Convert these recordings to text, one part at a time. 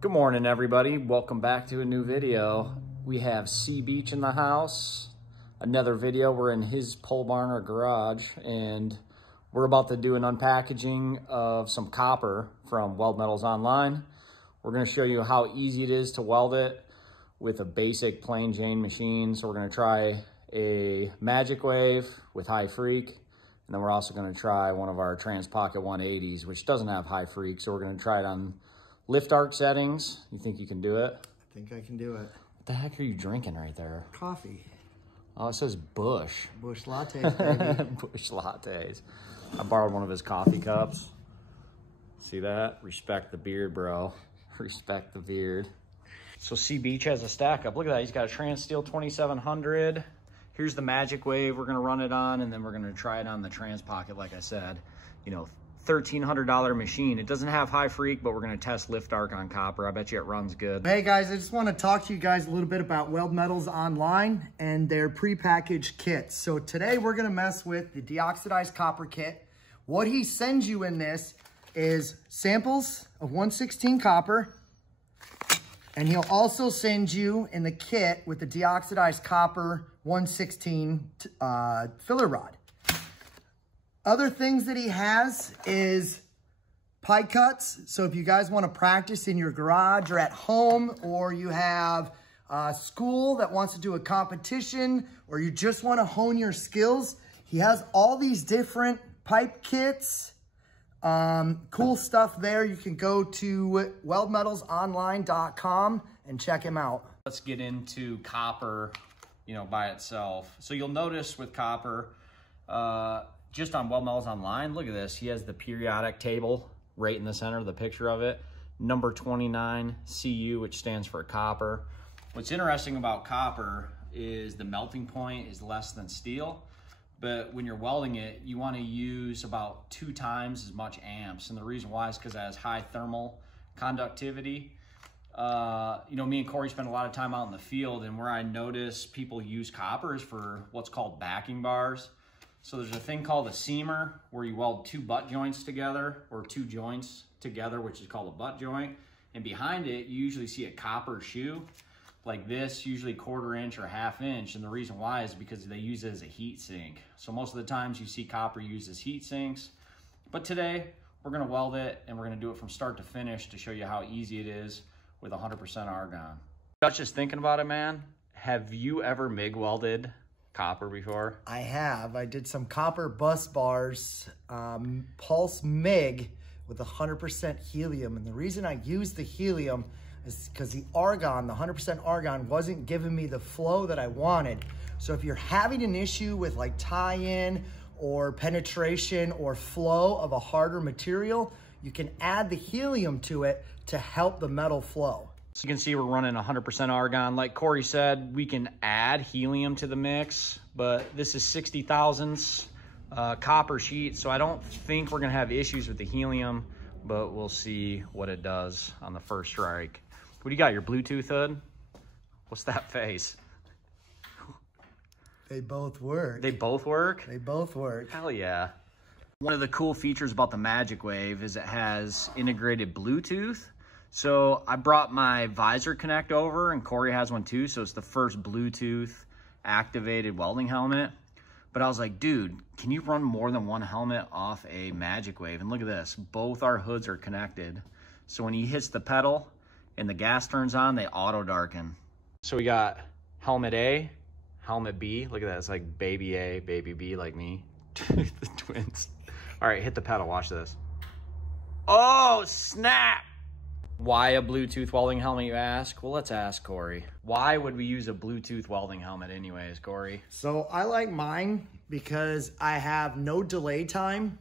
Good morning, everybody. Welcome back to a new video. We have C Beach in the house. Another video. We're in his pole barn or garage, and we're about to do an unpackaging of some copper from Weld Metals Online. We're going to show you how easy it is to weld it with a basic plain Jane machine. So we're going to try a Magic Wave with high freak, and then we're also going to try one of our Transpocket 180s, which doesn't have high freak. So we're going to try it on lift arc settings. You think you can do it? I think I can do it. What the heck are you drinking right there? Coffee. Oh, it says Bush. Bush lattes, baby. Bush lattes. I borrowed one of his coffee cups. See that? Respect the beard, bro. Respect the beard. So C Beach has a stack up. Look at that. He's got a Trans Steel 2700. Here's the Magic Wave we're going to run it on, and then we're going to try it on the Transpocket, like I said. You know, $1,300 machine. It doesn't have high freak, but we're going to test lift arc on copper. I bet you it runs good. Hey guys, I just want to talk to you guys a little bit about Weld Metals Online and their prepackaged kits. So today we're going to mess with the deoxidized copper kit. What he sends you in this is samples of 116 copper, and he'll also send you in the kit with the deoxidized copper 116 filler rod. Other things that he has is pie cuts. So if you guys want to practice in your garage or at home, or you have a school that wants to do a competition, or you just want to hone your skills, he has all these different pipe kits. Cool stuff there. You can go to weldmetalsonline.com and check him out. Let's get into copper, you know, by itself. So you'll notice with copper, just on Weld Metals Online, look at this. He has the periodic table right in the center of the picture of it. Number 29 CU, which stands for copper. What's interesting about copper is the melting point is less than steel. But when you're welding it, you want to use about 2 times as much amps. And the reason why is because it has high thermal conductivity. You know, me and Cory spend a lot of time out in the field, and where I notice people use copper is for what's called backing bars. So there's a thing called a seamer where you weld 2 butt joints together, or 2 joints together, which is called a butt joint. And behind it, you usually see a copper shoe like this, usually 1/4 inch or 1/2 inch. And the reason why is because they use it as a heat sink. So most of the times you see copper used as heat sinks. But today we're going to weld it, and we're going to do it from start to finish to show you how easy it is with 100% argon. Just thinking about it, man. Have you ever MIG welded copper before? I have. I did some copper bus bars, pulse MIG with 100% helium. And the reason I used the helium is because the argon, the 100% argon, wasn't giving me the flow that I wanted. So if you're having an issue with like tie-in or penetration or flow of a harder material, you can add the helium to it to help the metal flow. So you can see we're running 100% argon. Like Cory said, we can add helium to the mix, but this is 60 thousandths copper sheet, so I don't think we're gonna have issues with the helium, but we'll see what it does on the first strike. What do you got, your Bluetooth hood? What's that face? They both work. They both work? They both work. Hell yeah. One of the cool features about the Magic Wave is it has integrated Bluetooth. So I brought my Vizor Connect over, and Cory has one too. So it's the first Bluetooth activated welding helmet. But I was like, dude, can you run more than one helmet off a Magic Wave? And look at this, both our hoods are connected. So when he hits the pedal and the gas turns on, they auto darken. So we got helmet A, helmet B. Look at that, it's like baby A, baby B, like me. The twins. All right, hit the pedal, watch this. Oh, snap! Why a Bluetooth welding helmet, you ask? Well, let's ask Cory. Why would we use a Bluetooth welding helmet anyways, Cory? So I like mine because I have no delay time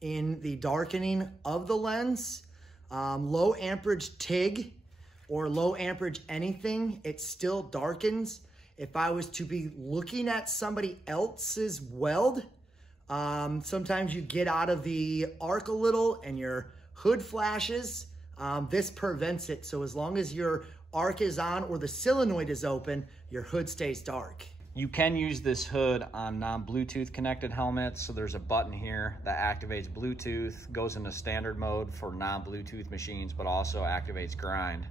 in the darkening of the lens. Low amperage TIG or low amperage anything, it still darkens. If I was to be looking at somebody else's weld, sometimes you get out of the arc a little and your hood flashes. This prevents it. So as long as your arc is on or the solenoid is open, your hood stays dark. You can use this hood on non-Bluetooth connected helmets. So there's a button here that activates Bluetooth, goes into standard mode for non-Bluetooth machines, but also activates grind.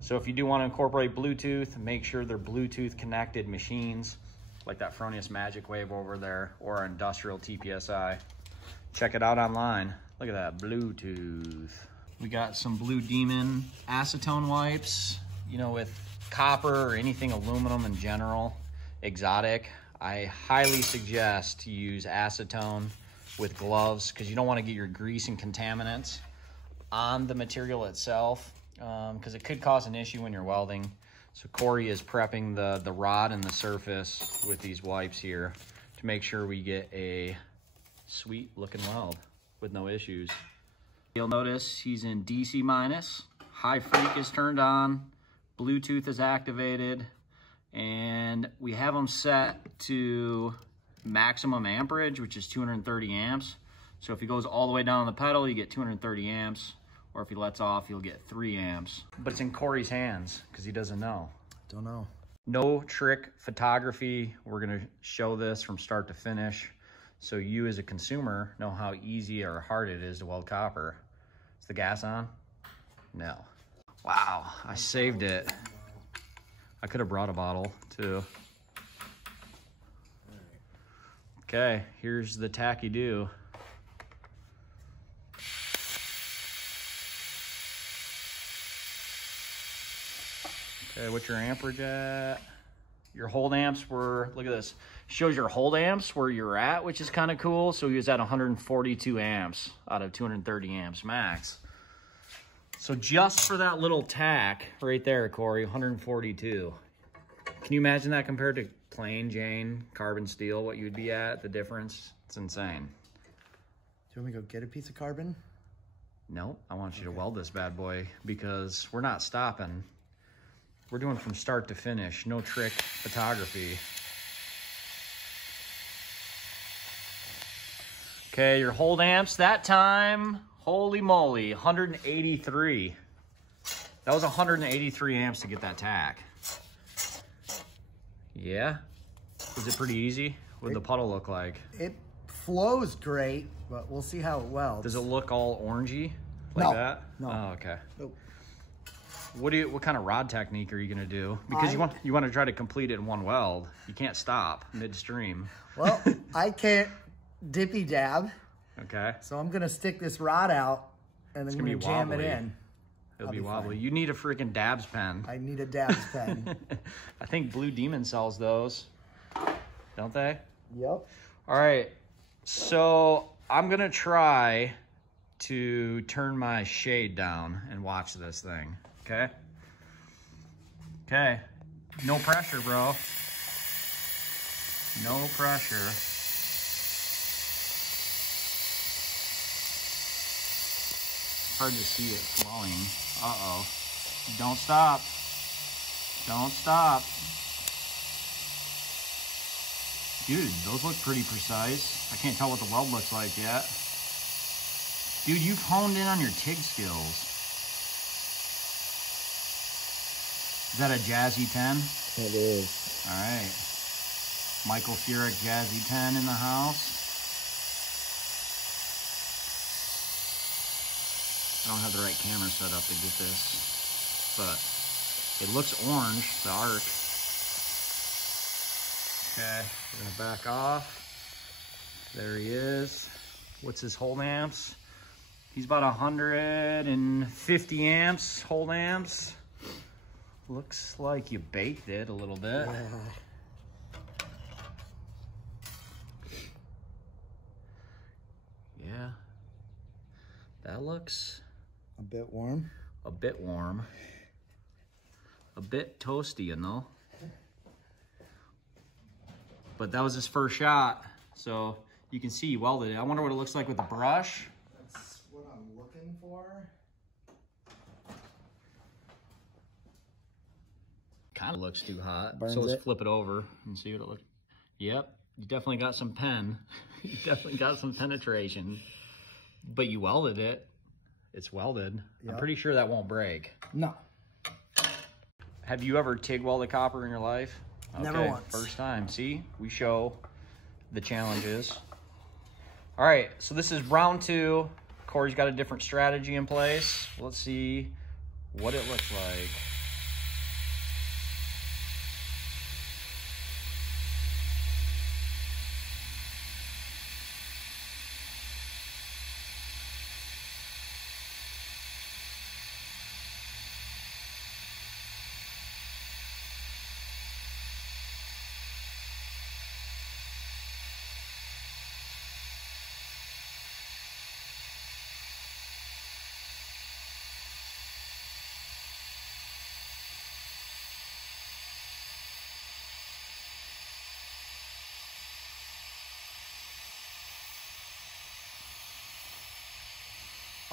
So if you do want to incorporate Bluetooth, make sure they're Bluetooth connected machines, like that Fronius Magic Wave over there, or our industrial TPSI. Check it out online. Look at that, Bluetooth. We got some Blue Demon acetone wipes. You know, with copper or anything aluminum in general, exotic, I highly suggest to use acetone with gloves, because you don't want to get your grease and contaminants on the material itself, because it could cause an issue when you're welding. So Cory is prepping the rod and the surface with these wipes here to make sure we get a sweet looking weld with no issues. You'll notice he's in DC minus, high freak is turned on, Bluetooth is activated, and we have them set to maximum amperage, which is 230 amps. So if he goes all the way down on the pedal, you get 230 amps, or if he lets off, you'll get 3 amps. But it's in Cory's hands because he doesn't know. Don't know. No trick photography. We're gonna show this from start to finish, so you as a consumer know how easy or hard it is to weld copper. Is the gas on? No. Wow, I saved it. I could have brought a bottle too. Okay, here's the tacky do. Okay, what's your amperage at? Your hold amps were, look at this, shows your hold amps where you're at, which is kind of cool. So he was at 142 amps out of 230 amps max. So just for that little tack right there, Cory, 142. Can you imagine that compared to plain Jane carbon steel, what you'd be at, the difference? It's insane. Do you want me to go get a piece of carbon? No, I want you to weld this bad boy, because we're not stopping. We're doing from start to finish, no trick photography. Okay, your hold amps that time, holy moly, 183. That was 183 amps to get that tack. Yeah, was it pretty easy? What did the puddle look like? It flows great, but we'll see how it welds. Does it look all orangey like that? No. Oh, okay. Nope. What kind of rod technique are you gonna do? Because you want to try to complete it in one weld. You can't stop midstream. Well, I can't dippy dab. Okay. So I'm gonna stick this rod out and then I'm gonna jam it in. It'll be wobbly. You need a freaking dabs pen. I need a dabs pen. I think Blue Demon sells those, don't they? Yep. All right. So I'm gonna try to turn my shade down and watch this thing. Okay. Okay. No pressure, bro. No pressure. Hard to see it flowing. Uh-oh. Don't stop. Don't stop. Dude, those look pretty precise. I can't tell what the weld looks like yet. Dude, you've honed in on your TIG skills. Is that a Jazzy 10? It is. All right. Michael Furyk Jazzy 10 in the house. I don't have the right camera set up to get this, but it looks orange, the arc. Okay, we're gonna back off. There he is. What's his hold amps? He's about 150 amps, hold amps. Looks like you baked it a little bit. Yeah, that looks a bit warm. A bit warm. A bit toasty, you know. But that was his first shot, so you can see he welded it. I wonder what it looks like with the brush. That's what I'm looking for. Kind of looks too hot. Burns so let's it. flip it over and see what it looks. Yep, you definitely got some pen. You definitely got some penetration. But you welded it. It's welded. Yep. I'm pretty sure that won't break. No. Have you ever TIG welded copper in your life? Okay, never once. First time. See, we show the challenges. All right, so this is round 2. Cory's got a different strategy in place. Let's see what it looks like.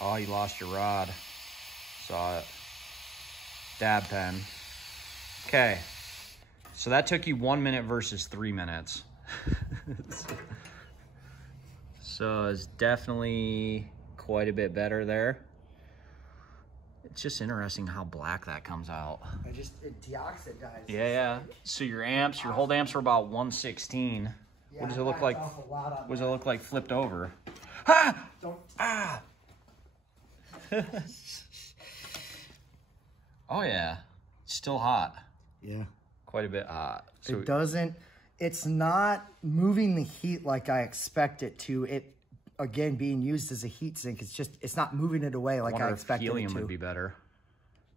Oh, you lost your rod. Saw it. Dab pen. Okay. So that took you 1 minute versus 3 minutes. So it's definitely quite a bit better there. It's just interesting how black that comes out. It deoxidizes. Yeah. So your amps, your hold amps are about 116. Yeah, what does it look like? What does it look like flipped over? Ah! Oh yeah, still hot. Yeah. Quite a bit hot. So it's not moving the heat like I expect it to. It, again, being used as a heat sink, it's not moving it away like I expected it to. Helium would be better.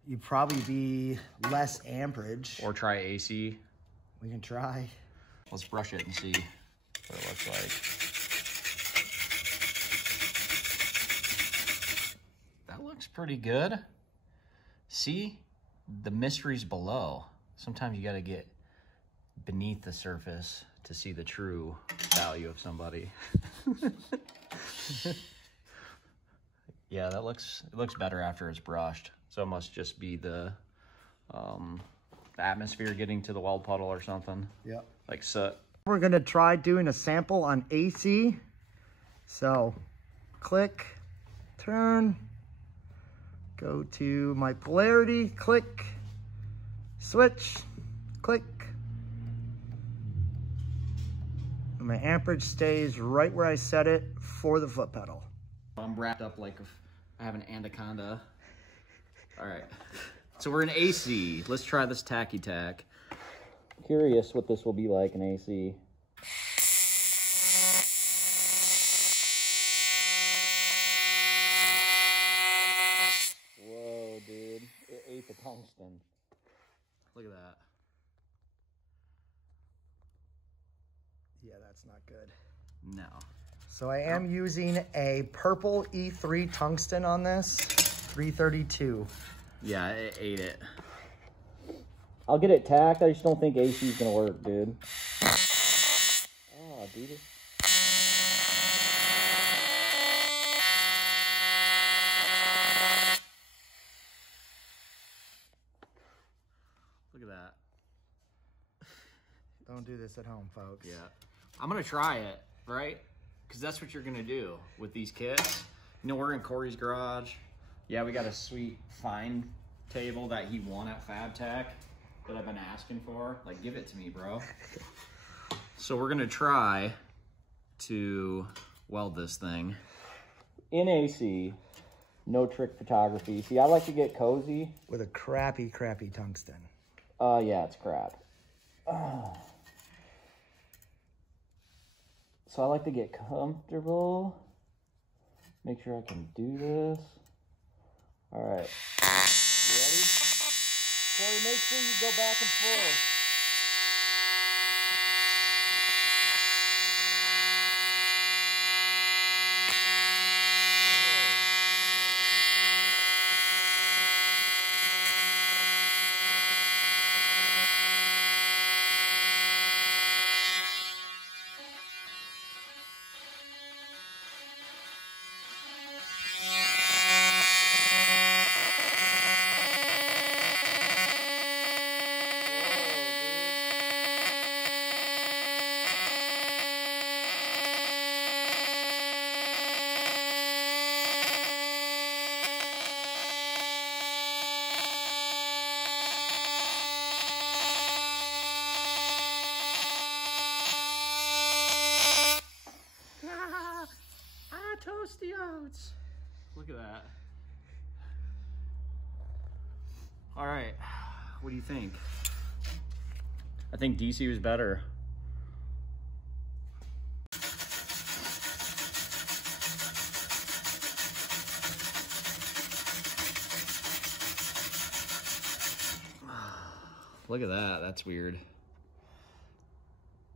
You'd probably be less amperage. Or try AC. We can try. Let's brush it and see what it looks like. That looks pretty good. See, the mystery's below. Sometimes you gotta get beneath the surface to see the true value of somebody. Yeah, it looks better after it's brushed. So it must just be the atmosphere getting to the weld puddle or something. Yep. Like soot. We're gonna try doing a sample on AC. So, click, turn, go to my polarity, click, switch, click. And my amperage stays right where I set it for the foot pedal. I'm wrapped up like I have an anaconda. All right, so we're in AC. Let's try this tacky tack. Curious what this will be like in AC. Whoa, dude, it ate the tungsten. Look at that. Yeah, that's not good. No. So I am using a purple E3 tungsten on this, 332. Yeah, it ate it. I'll get it tacked. I just don't think AC is gonna work, dude. Oh, dude. Look at that. Don't do this at home, folks. Yeah. I'm gonna try it, right? Because that's what you're gonna do with these kits. You know, we're in Cory's garage. Yeah, we got a sweet fine table that he won at FabTech that I've been asking for. Like, give it to me, bro. So we're gonna try to weld this thing in AC. No trick photography. See, I like to get cozy with a crappy tungsten. Yeah, it's crap. So I like to get comfortable. Make sure I can do this. All right. You ready? Cory, make sure you go back and forth. Toasty oats. Look at that. All right, what do you think? I think DC was better. Look at that, that's weird.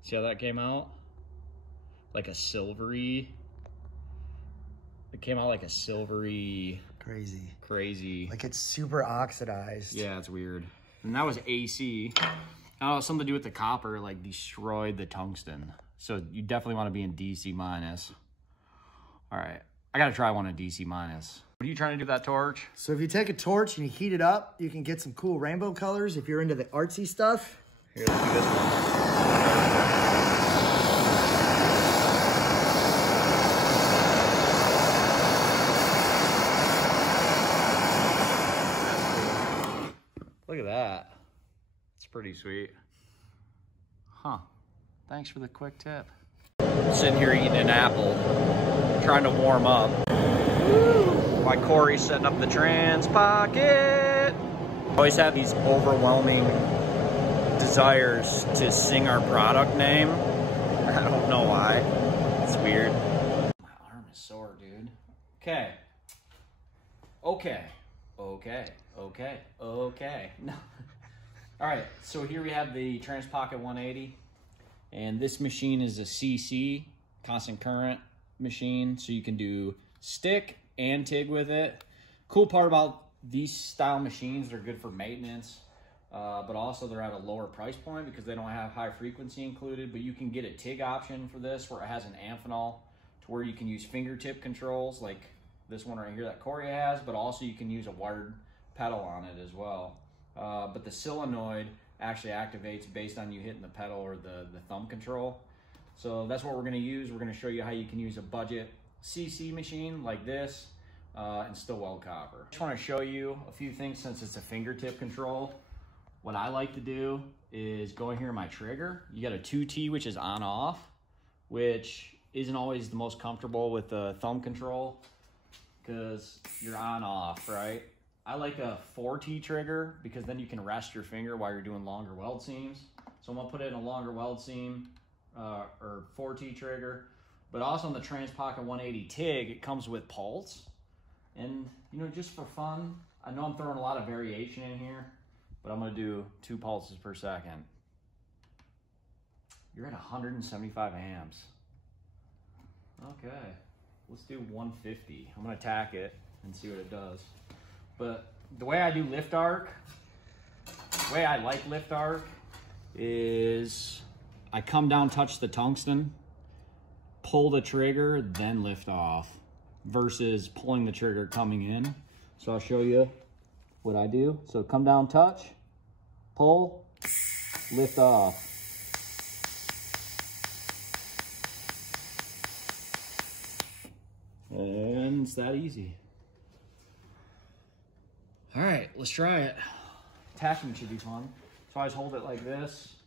See how that came out? Like a silvery. It came out like a silvery. Crazy. Like it's super oxidized. Yeah, it's weird. And that was AC. Oh, something to do with the copper, like destroyed the tungsten. So you definitely want to be in DC minus. All right, I gotta try one at DC minus. What are you trying to do with that torch? So if you take a torch and you heat it up, you can get some cool rainbow colors if you're into the artsy stuff. Here, let's do this one. Look at that. It's pretty sweet. Huh. Thanks for the quick tip. Sitting here eating an apple, trying to warm up. While Cory's setting up the Transpocket. Always have these overwhelming desires to sing our product name. I don't know why. It's weird. My arm is sore, dude. Okay. No. All right, so here we have the Transpocket 180. And this machine is a CC, constant current machine. So you can do stick and TIG with it. Cool part about these style machines, they're good for maintenance, but also they're at a lower price point because they don't have high frequency included. But you can get a TIG option for this where it has an Amphenol to where you can use fingertip controls like this one right here that Cory has, but also you can use a wired pedal on it as well. But the solenoid actually activates based on you hitting the pedal or the thumb control. So that's what we're gonna use. We're gonna show you how you can use a budget CC machine like this and still weld copper. Just wanna show you a few things since it's a fingertip control. What I like to do is go in here in my trigger. You got a 2T, which is on off, which isn't always the most comfortable with the thumb control because you're on off, right? I like a 4T trigger because then you can rest your finger while you're doing longer weld seams. So I'm gonna put it in a longer weld seam or 4T trigger. But also on the Transpocket 180 TIG, it comes with pulse. And you know, just for fun, I know I'm throwing a lot of variation in here, but I'm gonna do 2 pulses per second. You're at 175 amps. Okay, let's do 150. I'm gonna tack it and see what it does. But the way I do lift arc, the way I like lift arc is I come down, touch the tungsten, pull the trigger, then lift off versus pulling the trigger coming in. So I'll show you what I do. So come down, touch, pull, lift off. And it's that easy. All right, let's try it. Tacking should be fun. So I just hold it like this.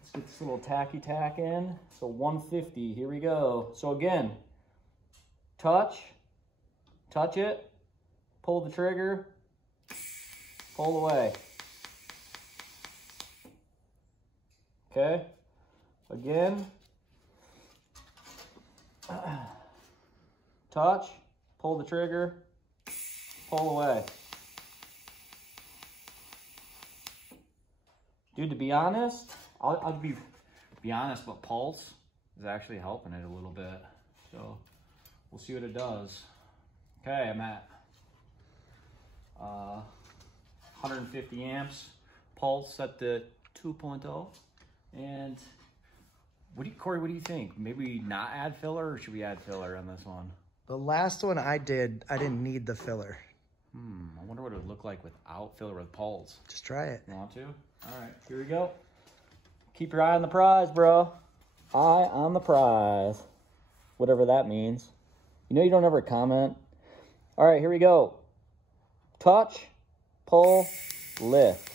Let's get this little tacky tack in. So 150, here we go. So again, touch it, pull the trigger, pull away. Okay, again, touch, pull the trigger, pull away. Dude, to be honest, I'll be honest, but pulse is actually helping it a little bit. So we'll see what it does. Okay, I'm at 150 amps. Pulse set to 2.0. And Cory, what do you think? Maybe not add filler, or should we add filler on this one? The last one I did, I didn't need the filler. I wonder what it would look like without filler with pulse. Just try it. You want to? All right, here we go. Keep your eye on the prize, bro. Eye on the prize. Whatever that means. You know you don't ever comment. All right, here we go. Touch, pull, lift.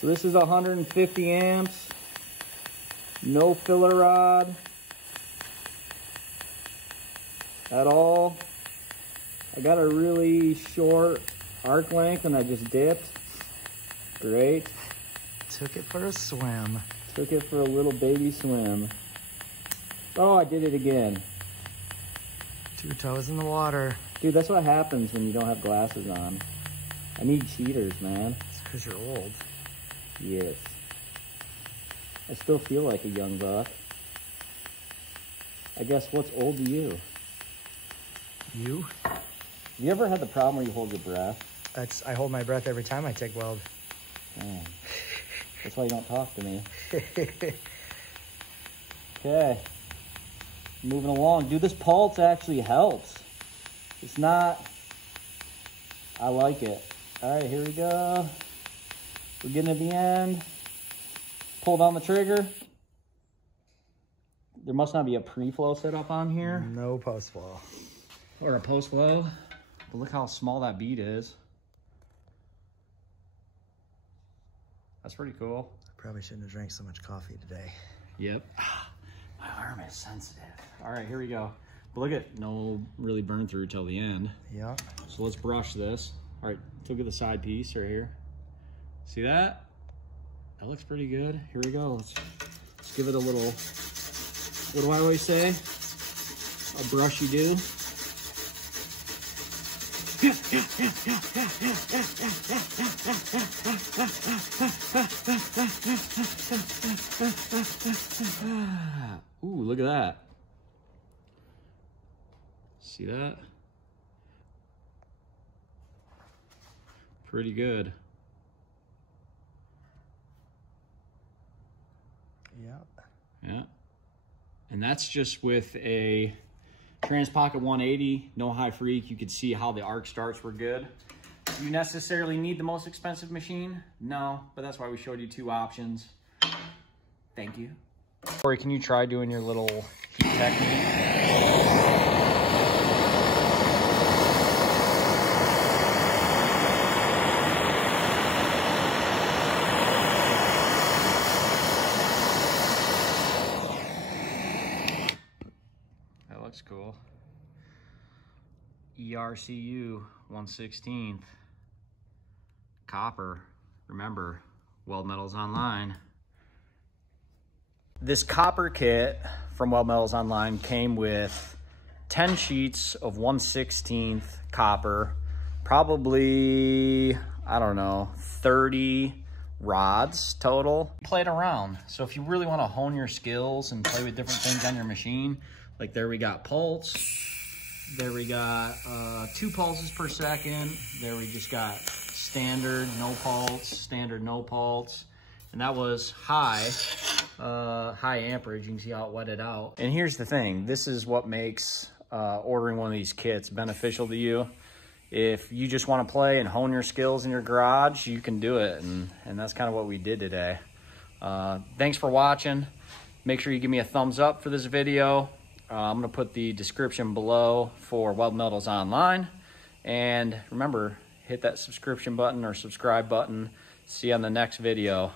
So this is 150 amps. No filler rod at all. I got a really short arc length and I just dipped. Great. Took it for a swim. Took it for a little baby swim. Oh, I did it again. 2 toes in the water. Dude, that's what happens when you don't have glasses on. I need cheaters, man. It's because you're old. Yes. I still feel like a young buck. I guess what's old to you? You? Have you ever had the problem where you hold your breath? I hold my breath every time I TIG weld. Man, that's why you don't talk to me. Okay. Moving along. Dude, this pulse actually helps. It's not... I like it. All right, here we go. We're getting to the end. Pull down the trigger. There must not be a pre-flow set up on here. No post flow. Or a post flow. But look how small that bead is. That's pretty cool. Probably shouldn't have drank so much coffee today. Yep. My arm is sensitive. All right, here we go. But look at, no really burn through till the end. Yeah. So let's brush this. All right, look at the side piece right here. See that? That looks pretty good. Here we go. Let's give it a little, what do I always say? A brush you do. Ooh, look at that. See that? Pretty good. Yep. Yeah. And that's just with a Transpocket 180, no high freak. You could see how the arc starts were good. Do you necessarily need the most expensive machine? No, but that's why we showed you two options. Thank you. Cory, can you try doing your little heat technique? Looks cool. ERCU 1/16 copper. Remember, Weld Metals Online. This copper kit from Weld Metals Online came with 10 sheets of 1/16 copper, probably, I don't know, 30 rods total. Played around. So if you really want to hone your skills and play with different things on your machine, like there we got pulse, there we got 2 pulses per second, there we just got standard no pulse, standard no pulse, and that was high amperage. You can see how it wetted out. And here's the thing, this is what makes ordering one of these kits beneficial to you. If you just want to play and hone your skills in your garage, you can do it, and that's kind of what we did today. Thanks for watching. Make sure you give me a thumbs up for this video. I'm going to put the description below for Weld Metals Online. And remember, hit that subscription button or subscribe button. See you on the next video.